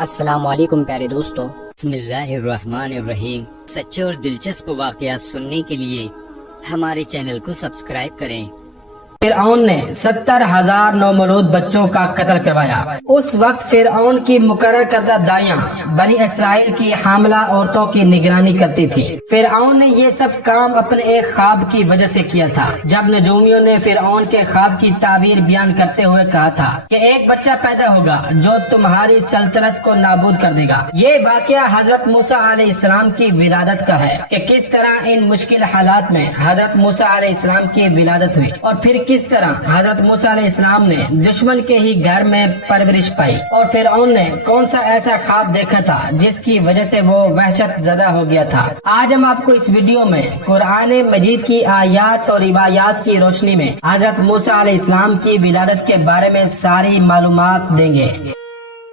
السلام علیکم پیارے دوستو، بسم اللہ الرحمن الرحیم۔ سچے اور دلچسپ واقعات سننے کے لیے ہمارے چینل کو سبسکرائب کریں۔ فرعون نے 70,000 نومولود بچوں کا قتل کروایا۔ اس وقت فرعون کی مقرر کردہ دائیاں بنی اسرائیل کی حاملہ عورتوں کی نگرانی کرتی تھی۔ فرعون نے یہ سب کام اپنے ایک خواب کی وجہ سے کیا تھا۔ جب نجومیوں نے فرعون کے خواب کی تعبیر بیان کرتے ہوئے کہا تھا کہ ایک بچہ پیدا ہوگا جو تمہاری سلطنت کو نابود کر دے گا۔ یہ واقعہ حضرت موسیٰ علیہ السلام کی ولادت کا ہے کہ کس طرح ان مشکل حالات میں حضرت موسیٰ علیہ السلام کی ولادت ہوئی اور پھر کس طرح حضرت موسیٰ علیہ السلام نے دشمن کے ہی گھر میں پرورش پائی، اور فرعون نے کون سا ایسا خواب دیکھا تھا جس کی وجہ سے وہ وحشت زدہ ہو گیا تھا۔ آج ہم آپ کو اس ویڈیو میں قرآن مجید کی آیات اور روایات کی روشنی میں حضرت موسیٰ علیہ السلام کی ولادت کے بارے میں ساری معلومات دیں گے۔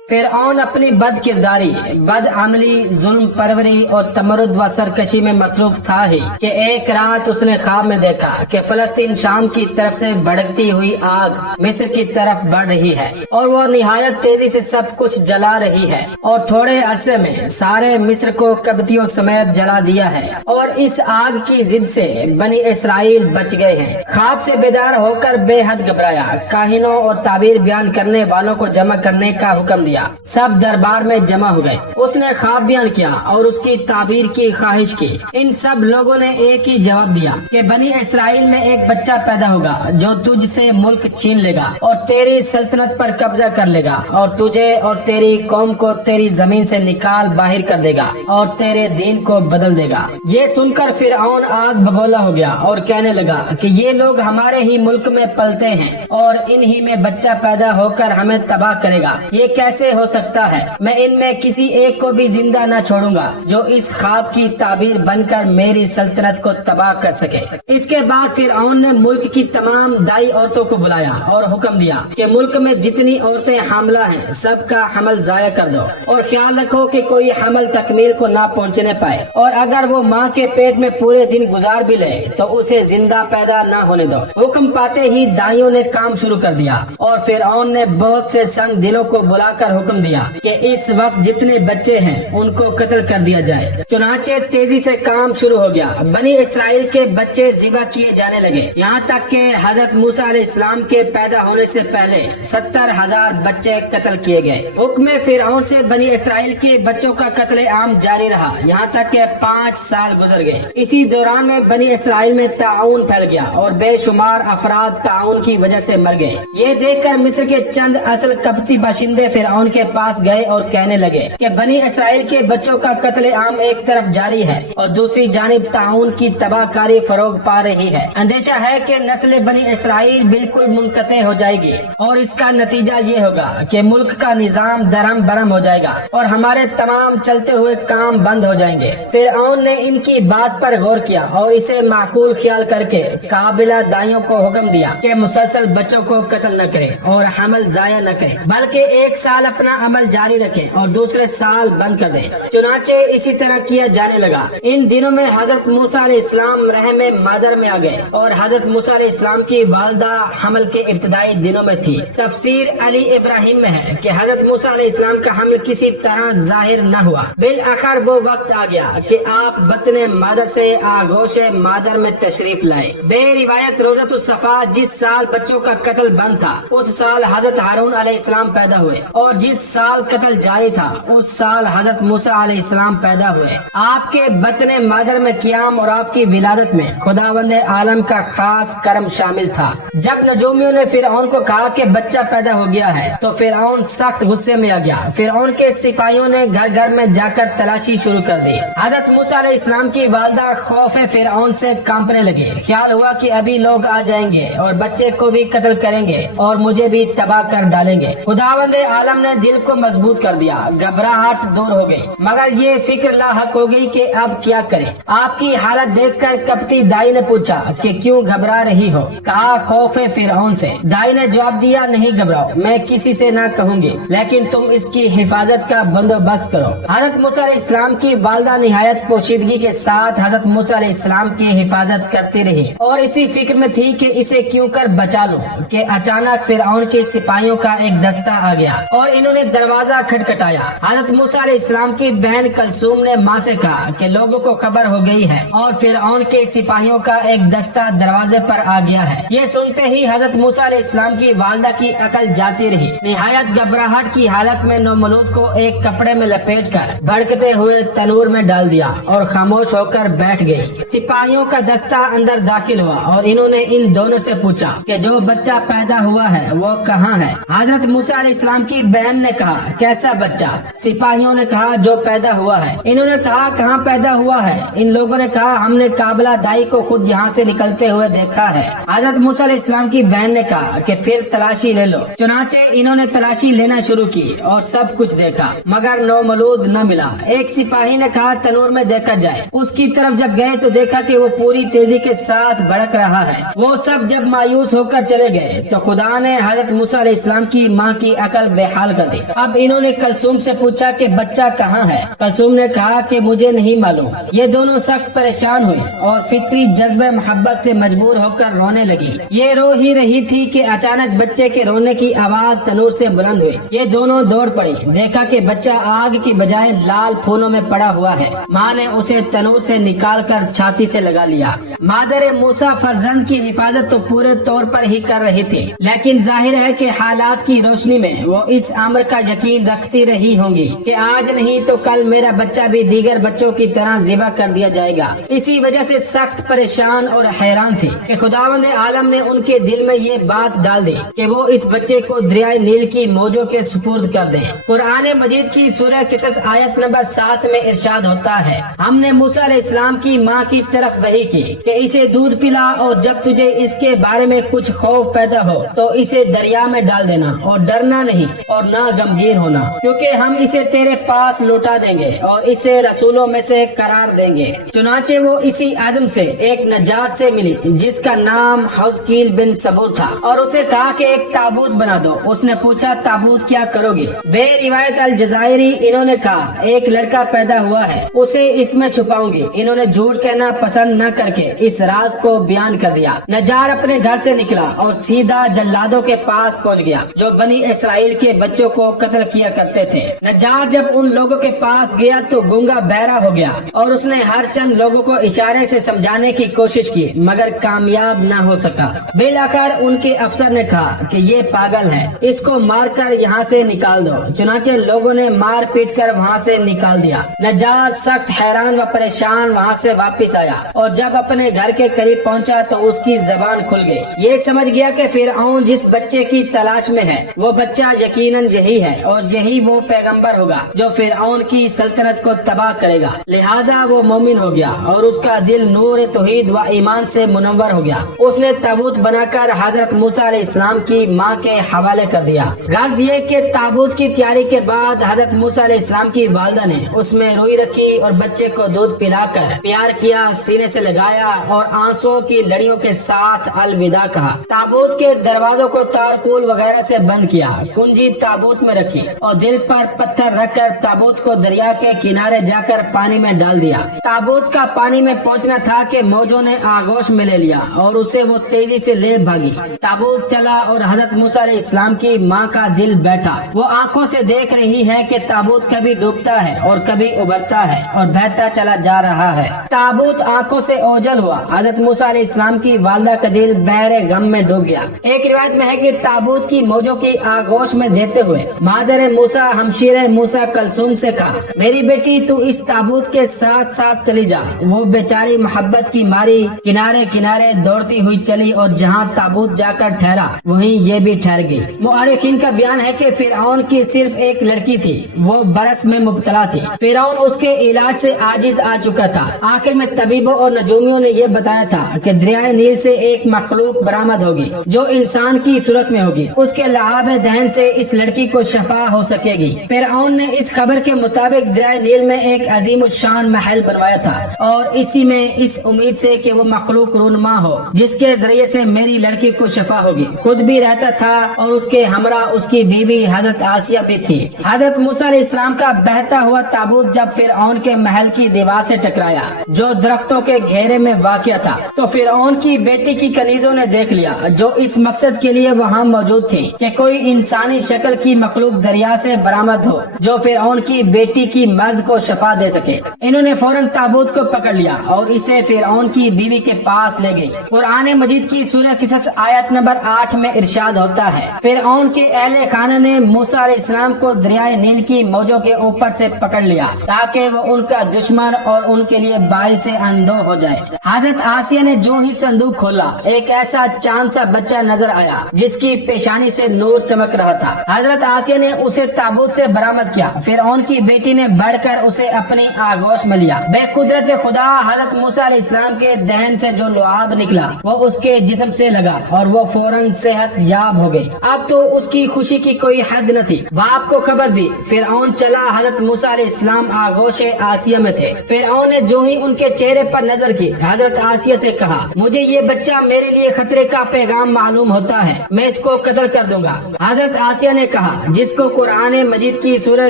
فرعون اپنی بد کرداری، بد عملی، ظلم پروری اور تمرد و سرکشی میں مصروف تھا ہی کہ ایک رات اس نے خواب میں دیکھا کہ فلسطین شام کی طرف سے بھڑکتی ہوئی آگ مصر کی طرف بڑھ رہی ہے اور وہ نہایت تیزی سے سب کچھ جلا رہی ہے، اور تھوڑے عرصے میں سارے مصر کو قبطیوں سمیت جلا دیا ہے، اور اس آگ کی ضد سے بنی اسرائیل بچ گئے ہیں۔ خواب سے بیدار ہو کر بے حد گھبرایا، کاہنوں اور تعبیر بیان کرنے والوں کو جمع کرنے کا حکم دیا۔ سب دربار میں جمع ہو گئے۔ اس نے خواب بیان کیا اور اس کی تعبیر کی خواہش کی۔ ان سب لوگوں نے ایک ہی جواب دیا کہ بنی اسرائیل میں ایک بچہ پیدا ہوگا جو تجھ سے ملک چھین لے گا اور تیری سلطنت پر قبضہ کر لے گا، اور تجھے اور تیری قوم کو تیری زمین سے نکال باہر کر دے گا اور تیرے دین کو بدل دے گا۔ یہ سن کر فرعون آگ بگولا ہو گیا اور کہنے لگا کہ یہ لوگ ہمارے ہی ملک میں پلتے ہیں اور انہی میں بچہ پیدا ہو کر ہمیں تباہ کرے گا۔ یہ کیسے ہو سکتا ہے؟ میں ان میں کسی ایک کو بھی زندہ نہ چھوڑوں گا جو اس خواب کی تعبیر بن کر میری سلطنت کو تباہ کر سکے۔ اس کے بعد فرعون نے ملک کی تمام دائی عورتوں کو بلایا اور حکم دیا کہ ملک میں جتنی عورتیں حاملہ ہیں سب کا حمل ضائع کر دو، اور خیال رکھو کہ کوئی حمل تکمیل کو نہ پہنچنے پائے، اور اگر وہ ماں کے پیٹ میں پورے دن گزار بھی لے تو اسے زندہ پیدا نہ ہونے دو۔ حکم پاتے ہی دائیوں نے کام شروع کر دیا، اور فرعون نے بہت سے سنگ دلوں کو بلا کر حکم دیا کہ اس وقت جتنے بچے ہیں ان کو قتل کر دیا جائے۔ چنانچہ تیزی سے کام شروع ہو گیا۔ بنی اسرائیل کے بچے ذبح کیے جانے لگے، یہاں تک کہ حضرت موسیٰ علیہ السلام کے پیدا ہونے سے پہلے 70,000 بچے قتل کیے گئے۔ حکم فرعون سے بنی اسرائیل کے بچوں کا قتل عام جاری رہا، یہاں تک کہ 5 سال گزر گئے۔ اسی دوران میں بنی اسرائیل میں طاعون پھیل گیا اور بے شمار افراد طاعون کی وجہ سے مر گئے۔ یہ دیکھ کر مصر کے چند اصل قبطی باشندے فرعون کے پاس گئے اور کہنے لگے کہ بنی اسرائیل کے بچوں کا قتل عام ایک طرف جاری ہے اور دوسری جانب طاعون کی تباہ کاری فروغ پا رہی ہے۔ اندیشہ ہے کہ نسل بنی اسرائیل بالکل منقطع ہو جائے گی، اور اس کا نتیجہ یہ ہوگا کہ ملک کا نظام درہم برہم ہو جائے گا اور ہمارے تمام چلتے ہوئے کام بند ہو جائیں گے۔ فرعون نے ان کی بات پر غور کیا اور اسے معقول خیال کر کے قابلہ دائیوں کو حکم دیا کہ مسلسل بچوں کو قتل نہ کرے اور حمل ضائع نہ کرے، بلکہ ایک سال اپنا عمل جاری رکھیں اور دوسرے سال بند کر دیں۔ چنانچہ اسی طرح کیا جانے لگا۔ ان دنوں میں حضرت موسیٰ علیہ السلام رحم مادر میں آ گئے، اور حضرت موسیٰ علیہ السلام کی والدہ حمل کے ابتدائی دنوں میں تھی۔ تفسیر علی ابراہیم میں ہے کہ حضرت موسیٰ علیہ السلام کا حمل کسی طرح ظاہر نہ ہوا، بالآخر وہ وقت آ گیا کہ آپ بطن مادر سے آغوش مادر میں تشریف لائے۔ بے روایت روزۃ الصفا جس سال بچوں کا قتل بند تھا اس سال حضرت ہارون علیہ السلام پیدا ہوئے، اور جس سال قتل جاری تھا اس سال حضرت موسیٰ علیہ السلام پیدا ہوئے۔ آپ کے بطن مادر میں قیام اور آپ کی ولادت میں خداوند عالم کا خاص کرم شامل تھا۔ جب نجومیوں نے فرعون کو کہا کہ بچہ پیدا ہو گیا ہے تو فرعون سخت غصے میں آ گیا۔ فرعون کے سپاہیوں نے گھر گھر میں جا کر تلاشی شروع کر دی۔ حضرت موسیٰ علیہ السلام کی والدہ خوف فرعون سے کانپنے لگے۔ خیال ہوا کہ ابھی لوگ آ جائیں گے اور بچے کو بھی قتل کریں گے اور مجھے بھی تباہ کر ڈالیں گے۔ خداوند عالم نے دل کو مضبوط کر دیا، گھبراہٹ دور ہو گئی، مگر یہ فکر لاحق ہو گئی کہ اب کیا کریں۔ آپ کی حالت دیکھ کر کپتی دائی نے پوچھا کہ کیوں گھبرا رہی ہو؟ کہا خوف فرعون سے۔ دائی نے جواب دیا نہیں گھبراؤ، میں کسی سے نہ کہوں گی، لیکن تم اس کی حفاظت کا بندوبست کرو۔ حضرت موسیٰ علیہ السلام کی والدہ نہایت پوشیدگی کے ساتھ حضرت موسیٰ علیہ السلام کی حفاظت کرتی رہی اور اسی فکر میں تھی کہ اسے کیوں کر بچا لوں کہ اچانک فرعون کے سپاہیوں کا ایک دستہ آ گیا اور انہوں نے دروازہ کھٹکھٹایا۔ حضرت موسیٰ علیہ السلام کی بہن کلثوم نے ماں سے کہا کہ لوگوں کو خبر ہو گئی ہے اور فرعون کے سپاہیوں کا ایک دستہ دروازے پر آ گیا ہے۔ یہ سنتے ہی حضرت موسیٰ علیہ السلام کی والدہ کی عقل جاتی رہی۔ نہایت گھبراہٹ کی حالت میں نومولود کو ایک کپڑے میں لپیٹ کر بھڑکتے ہوئے تنور میں ڈال دیا اور خاموش ہو کر بیٹھ گئی۔ سپاہیوں کا دستہ اندر داخل ہوا اور انہوں نے ان دونوں سے پوچھا کہ جو بچہ پیدا ہوا ہے وہ کہاں ہے؟ حضرت موسیٰ علیہ السلام کی بہن نے کہا کیسا بچہ؟ سپاہیوں نے کہا جو پیدا ہوا ہے۔ انہوں نے کہا کہاں پیدا ہوا ہے؟ ان لوگوں نے کہا ہم نے قابلہ دائی کو خود یہاں سے نکلتے ہوئے دیکھا ہے۔ حضرت موسیٰ علیہ السلام کی بہن نے کہا کہ پھر تلاشی لے لو۔ چنانچہ انہوں نے تلاشی لینا شروع کی اور سب کچھ دیکھا مگر نومولود نہ ملا۔ ایک سپاہی نے کہا تنور میں دیکھا جائے۔ اس کی طرف جب گئے تو دیکھا کہ وہ پوری تیزی کے ساتھ بھڑک رہا ہے۔ وہ سب جب مایوس ہو کر چلے گئے تو خدا نے حضرت موسیٰ علیہ السلام کی ماں کی عقل بے حال کر دی۔ اب انہوں نے کلثوم سے پوچھا کہ بچہ کہاں ہے؟ کلثوم نے کہا کہ مجھے نہیں معلوم۔ یہ دونوں سخت پریشان ہوئی اور فطری جذبہ محبت سے مجبور ہو کر رونے لگی۔ یہ رو ہی رہی تھی کہ اچانک بچے کے رونے کی آواز تنور سے بلند ہوئی۔ یہ دونوں دوڑ پڑی، دیکھا کہ بچہ آگ کی بجائے لال پھولوں میں پڑا ہوا ہے۔ ماں نے اسے تنور سے نکال کر چھاتی سے لگا لیا۔ مادر موسیٰ فرزند کی حفاظت تو پورے طور پر ہی کر رہی تھی، لیکن ظاہر ہے کہ حالات کی روشنی میں وہ اس امر کا یقین رکھتی رہی ہوں گی کہ آج نہیں تو کل میرا بچہ بھی دیگر بچوں کی طرح ذبح کر دیا جائے گا۔ اسی وجہ سے سخت پریشان اور حیران تھی کہ خداوند عالم نے ان کے دل میں یہ بات ڈال دی کہ وہ اس بچے کو دریائے نیل کی موجوں کے سپرد کر دیں۔ قرآن مجید کی سورہ قصص آیت نمبر 7 میں ارشاد ہوتا ہے ہم نے موسیٰ علیہ السلام کی ماں کی طرف وحی کی کہ اسے دودھ پلا اور جب تجھے اس کے بارے میں کچھ خوف پیدا ہو تو اسے دریا میں ڈال دینا اور ڈرنا نہیں اور نہ غمگین ہونا، کیونکہ ہم اسے تیرے پاس لوٹا دیں گے اور اسے رسولوں میں سے قرار دیں گے۔ چنانچہ وہ اسی عزم سے ایک نجار سے ملی جس کا نام حزقیل بن سبور تھا اور اسے کہا کہ ایک تابوت بنا دو۔ اس نے پوچھا تابوت کیا کرو گے؟ بے روایت الجزائری انہوں نے کہا ایک لڑکا پیدا ہوا ہے، اسے اس میں چھپاؤں گی۔ انہوں نے جھوٹ کہنا پسند نہ کر کے اس راز کو بیان کر دیا۔ نجار اپنے گھر سے نکلا اور سیدھا جلادوں کے پاس پہنچ گیا جو بنی اسرائیل کے بچوں کو قتل کیا کرتے تھے۔ نجار جب ان لوگوں کے پاس گیا تو گونگا بہرا ہو گیا اور اس نے ہر چند لوگوں کو اشارے سے سمجھانے کی کوشش کی مگر کامیاب نہ ہو سکا۔ بالآخر ان کے افسر نے کہا کہ یہ پاگل ہے، اس کو مار کر یہاں سے نکال دو۔ چنانچہ لوگوں نے مار پیٹ کر وہاں سے نکال دیا۔ نجار سخت حیران و پریشان وہاں سے واپس آیا اور جب اپنے گھر کے قریب پہنچا تو اس کی زبان کھل گئی۔ یہ سمجھ گیا کہ فرعون جس بچے کی تلاش میں ہے وہ بچہ یقیناً یہی ہے اور یہی وہ پیغمبر ہوگا جو فرعون کی سلطنت کو تباہ کرے گا۔ لہٰذا وہ مومن ہو گیا اور اس کا دل نور توحید و ایمان سے منور ہو گیا۔ اس نے تابوت بنا کر حضرت موسیٰ علیہ السلام کی ماں کے حوالے کر دیا۔ غرض یہ کہ تابوت کی تیاری کے بعد حضرت موسیٰ علیہ السلام کی والدہ نے اس میں روئی رکھی اور بچے کو دودھ پلا کر پیار کیا، سینے سے لگایا اور آنسوں کی لڑیوں کے ساتھ الوداع کہا۔ تابوت کے دروازوں کو تارکول وغیرہ سے بند کیا، کنجی تابوت میں رکھی اور دل پر پتھر رکھ کر تابوت کو دریا کے کنارے جا کر پانی میں ڈال دیا۔ تابوت کا پانی میں پہنچنا تھا کہ موجوں نے آغوش میں لے لیا اور اسے وہ تیزی سے لے بھاگی۔ تابوت چلا اور حضرت موسیٰ علیہ السلام کی ماں کا دل بیٹھا۔ وہ آنکھوں سے دیکھ رہی ہے کہ تابوت کبھی ڈوبتا ہے اور کبھی ابھرتا ہے اور بہتا چلا جا رہا ہے۔ تابوت آنکھوں سے اوجھل ہوا۔ حضرت موسیٰ علیہ السلام کی والدہ کا دل بحر غم میں ڈوب گیا۔ ایک روایت میں ہے کہ تابوت کی موجوں کی آغوش میں دیتے ہوئے مادر موسیٰ ہمشیر موسیٰ کلثوم سے کہا میری بیٹی تو اس تابوت کے ساتھ ساتھ چلی جا۔ وہ بیچاری محبت کی ماری کنارے کنارے دوڑتی ہوئی چلی اور جہاں تابوت جا کر ٹھہرا وہیں یہ بھی ٹھہر گئی۔ مؤرخین کا بیان ہے کہ فرعون کی صرف ایک لڑکی تھی، وہ برس میں مبتلا تھی۔ فرعون اس کے علاج سے عاجز آ چکا تھا۔ آخر میں طبیبوں اور نجومیوں نے یہ بتایا تھا کہ دریائے نیل سے ایک مخلوق برآمد ہوگی جو انسان کی صورت میں ہوگی، اس کے لعاب دہن سے اس لڑکی کو شفا ہو سکے گی۔ فرعون نے اس خبر کے مطابق دریائے نیل میں ایک عظیم الشان محل بنوایا تھا اور اسی میں اس امید سے کہ وہ مخلوق رونما ہو جس کے ذریعے سے میری لڑکی کو شفا ہوگی، خود بھی رہتا تھا اور اس کے ہمراہ اس کی بیوی حضرت آسیہ بھی تھی۔ حضرت موسیٰ علیہ السلام کا بہتا ہوا تابوت جب فرعون کے محل کی دیوار سے ٹکرایا جو درختوں کے گھیرے میں واقع تھا تو فرعون کی بیٹی کی کنیزوں نے دیکھ لیا جو اس مقصد کے لیے وہاں موجود تھی کہ کوئی انسانی شکل ایسی مخلوق دریا سے برآمد ہو جو فرعون کی بیٹی کی مرض کو شفا دے سکے۔ انہوں نے فوراً تابوت کو پکڑ لیا اور اسے فرعون کی بیوی کے پاس لے گئے۔ قرآن مجید کی سورہ قصص آیت نمبر 8 میں ارشاد ہوتا ہے، فرعون کے اہل خانہ نے موسیٰ علیہ السلام کو دریائے نیل کی موجوں کے اوپر سے پکڑ لیا تاکہ وہ ان کا دشمن اور ان کے لیے باعث اندوہ ہو جائے۔ حضرت آسیہ نے جو ہی صندوق کھولا، ایک ایسا چاند سا بچہ نظر آیا جس کی پیشانی سے نور چمک رہا تھا۔ حضرت آسیہ نے اسے تابوت سے برآمد کیا۔ فرعون کی بیٹی نے بڑھ کر اسے اپنی آغوش میں لیا۔ بے قدرت خدا حضرت موسیٰ علیہ السلام کے دہن سے جو لعاب نکلا وہ اس کے جسم سے لگا اور وہ فوراً صحت یاب ہو گئی۔ اب تو اس کی خوشی کی کوئی حد نہ تھی۔ باپ کو خبر دی، فرعون چلا۔ حضرت موسیٰ علیہ السلام آغوش آسیہ میں تھے۔ فرعون نے جو ہی ان کے چہرے پر نظر کی، حضرت آسیہ سے کہا، مجھے یہ بچہ میرے لیے خطرے کا پیغام معلوم ہوتا ہے، میں اس کو قتل کر دوں گا۔ حضرت آسیہ نے کہا، جس کو قرآن مجید کی سورہ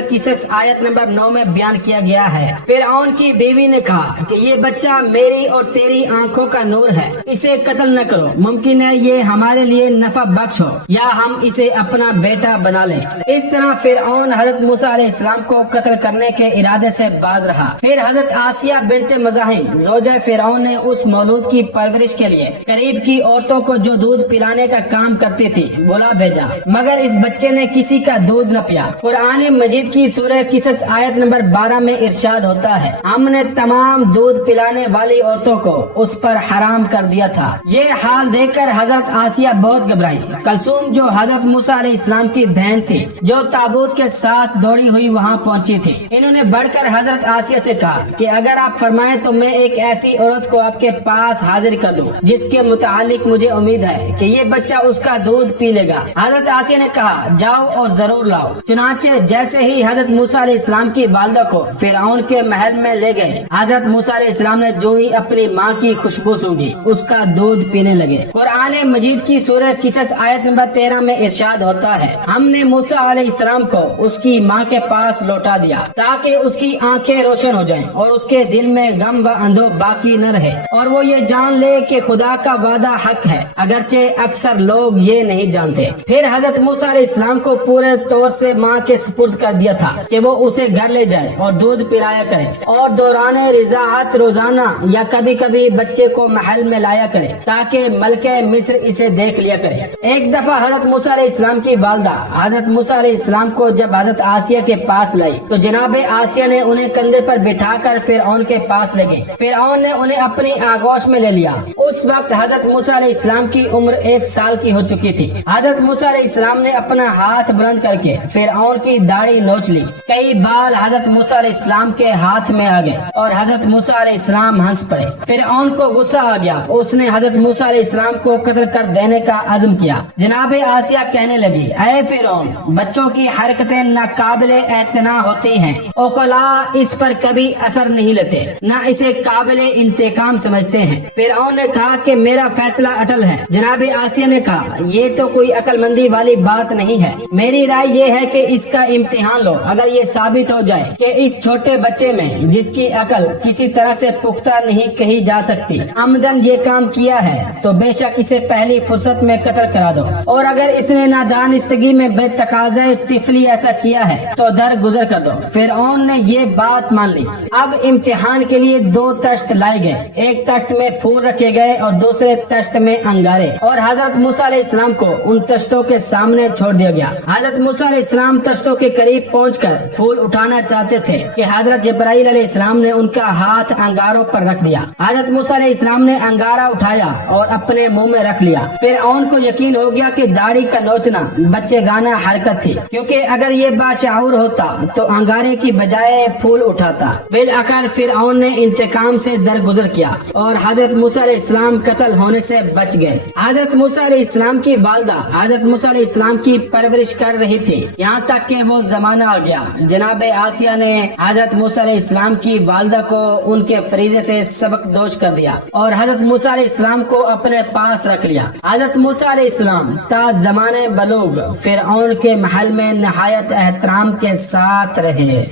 قصص آیت نمبر 9 میں بیان کیا گیا ہے، فرعون کی بیوی نے کہا کہ یہ بچہ میری اور تیری آنکھوں کا نور ہے، اسے قتل نہ کرو، ممکن ہے یہ ہمارے لیے نفع بخش ہو یا ہم اسے اپنا بیٹا بنا لیں۔ اس طرح فرعون حضرت موسیٰ علیہ السلام کو قتل کرنے کے ارادے سے باز رہا۔ پھر حضرت آسیہ بنت مزاحم زوجہ فرعون نے اس مولود کی پرورش کے لیے قریب کی عورتوں کو جو دودھ پلانے کا کام کرتی تھی بلا بھیجا، مگر اس بچے نے کسی کا دودھ نہ پیا۔ قرآن مجید کی سورہ قصص آیت نمبر 12 میں ارشاد ہوتا ہے، ہم نے تمام دودھ پلانے والی عورتوں کو اس پر حرام کر دیا تھا۔ یہ حال دیکھ کر حضرت آسیہ بہت گھبرائی۔ کلثوم جو حضرت موسیٰ علیہ السلام کی بہن تھی، جو تابوت کے ساتھ دوڑی ہوئی وہاں پہنچی تھی، انہوں نے بڑھ کر حضرت آسیہ سے کہا کہ اگر آپ فرمائیں تو میں ایک ایسی عورت کو آپ کے پاس حاضر کر دوں جس کے متعلق مجھے امید ہے کہ یہ بچہ اس کا دودھ پی لے گا۔ حضرت آسیہ نے کہا، جاؤ اور ضرور لاؤ۔ چنانچہ جیسے ہی حضرت موسیٰ علیہ السلام کی والدہ کو فرعون کے محل میں لے گئے، حضرت موسیٰ علیہ السلام نے جو ہی اپنی ماں کی خوشبو سونگھی اس کا دودھ پینے لگے۔ قرآن مجید کی سورہ قصص آیت نمبر 13 میں ارشاد ہوتا ہے، ہم نے موسیٰ علیہ السلام کو اس کی ماں کے پاس لوٹا دیا تاکہ اس کی آنکھیں روشن ہو جائیں اور اس کے دل میں غم و اندوہ باقی نہ رہے اور وہ یہ جان لے کہ خدا کا وعدہ حق ہے، اگرچہ اکثر لوگ یہ نہیں جانتے۔ پھر حضرت موسیٰ علیہ السلام کو پورے طور سے ماں کے سپرد کر دیا تھا کہ وہ اسے گھر لے جائے اور دودھ پلایا کرے اور دوران رضاعت روزانہ یا کبھی کبھی بچے کو محل میں لایا کرے تاکہ ملکہ مصر اسے دیکھ لیا کرے۔ ایک دفعہ حضرت موسیٰ علیہ السلام کی والدہ حضرت موسیٰ علیہ السلام کو جب حضرت آسیہ کے پاس لائی تو جناب آسیہ نے انہیں کندھے پر بٹھا کر فرعون کے پاس لے گئے۔ فرعون نے انہیں اپنی آغوش میں لے لیا۔ اس وقت حضرت موسیٰ علیہ السلام کی عمر 1 سال کی ہو چکی تھی۔ حضرت موسیٰ علیہ السلام نے اپنا ہاتھ بلند کر کے فرعون کی داڑھی نوچ لی۔ کئی بال حضرت موسیٰ علیہ السلام کے ہاتھ میں آ گئے اور حضرت موسیٰ علیہ السلام ہنس پڑے۔ فرعون کو غصہ آ گیا، اس نے حضرت موسیٰ علیہ السلام کو قتل کر دینے کا عزم کیا۔ جناب آسیہ کہنے لگی، اے فرعون، بچوں کی حرکتیں ناقابل اعتنا ہوتی ہیں، اوقلا اس پر کبھی اثر نہیں لیتے، نہ اسے قابل انتقام سمجھتے ہیں۔ فرعون نے کہا کہ میرا فیصلہ اٹل ہے۔ جناب آسیہ نے کہا، یہ تو کوئی عقل مندی والی بات نہیں ہے، میری رائے یہ ہے کہ اس کا امتحان لو۔ اگر یہ ثابت ہو جائے کہ اس چھوٹے بچے میں جس کی عقل کسی طرح سے پختہ نہیں کہی جا سکتی عمدن یہ کام کیا ہے تو بے شک اسے پہلی فرصت میں قتل کرا دو، اور اگر اس نے نادانستگی میں بے تقاضۂ طفلی ایسا کیا ہے تو درگزر کر دو۔ فرعون نے یہ بات مان لی۔ اب امتحان کے لیے 2 تشت لائے گئے، ایک تشت میں پھول رکھے گئے اور دوسرے تشت میں انگارے، اور حضرت موسیٰ علیہ السلام کو ان تشتوں کے سامنے چھوڑ دیا گیا۔ حضرت موسیٰ علیہ السلام تشتوں کے قریب پہنچ کر پھول اٹھانا چاہتے تھے کہ حضرت جبرائیل علیہ السلام نے ان کا ہاتھ انگاروں پر رکھ دیا۔ حضرت موسیٰ علیہ السلام نے انگارہ اٹھایا اور اپنے منہ میں رکھ لیا۔ فرعون کو یقین ہو گیا کہ داڑھی کا نوچنا بچے گانا حرکت تھی، کیونکہ اگر یہ باشعور ہوتا تو انگارے کی بجائے پھول اٹھاتا۔ بالآخر فرعون نے انتقام سے درگزر کیا اور حضرت موسیٰ علیہ السلام قتل ہونے سے بچ گئے۔ حضرت موسیٰ علیہ السلام کی والدہ حضرت موسیٰ علیہ السلام کی پرورش کر رہی تھی، یہاں تک کہ وہ زمانہ آ گیا جناب آسیہ نے حضرت موسیٰ علیہ السلام کی والدہ کو ان کے فریضے سے سبق دوش کر دیا اور حضرت موسیٰ علیہ السلام کو اپنے پاس رکھ لیا۔ حضرت موسیٰ علیہ السلام تا زمانے بلوغ فرعون کے محل میں نہایت احترام کے ساتھ رہے۔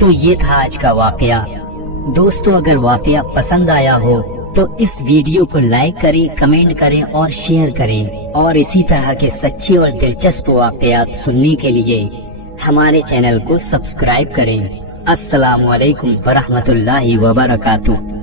تو یہ تھا آج کا واقعہ۔ دوستو اگر واقعہ پسند آیا ہو تو اس ویڈیو کو لائک کریں، کمنٹ کریں اور شیئر کریں، اور اسی طرح کے سچے اور دلچسپ واقعات سننے کے لیے ہمارے چینل کو سبسکرائب کریں۔ السلام علیکم ورحمۃ اللہ وبرکاتہ۔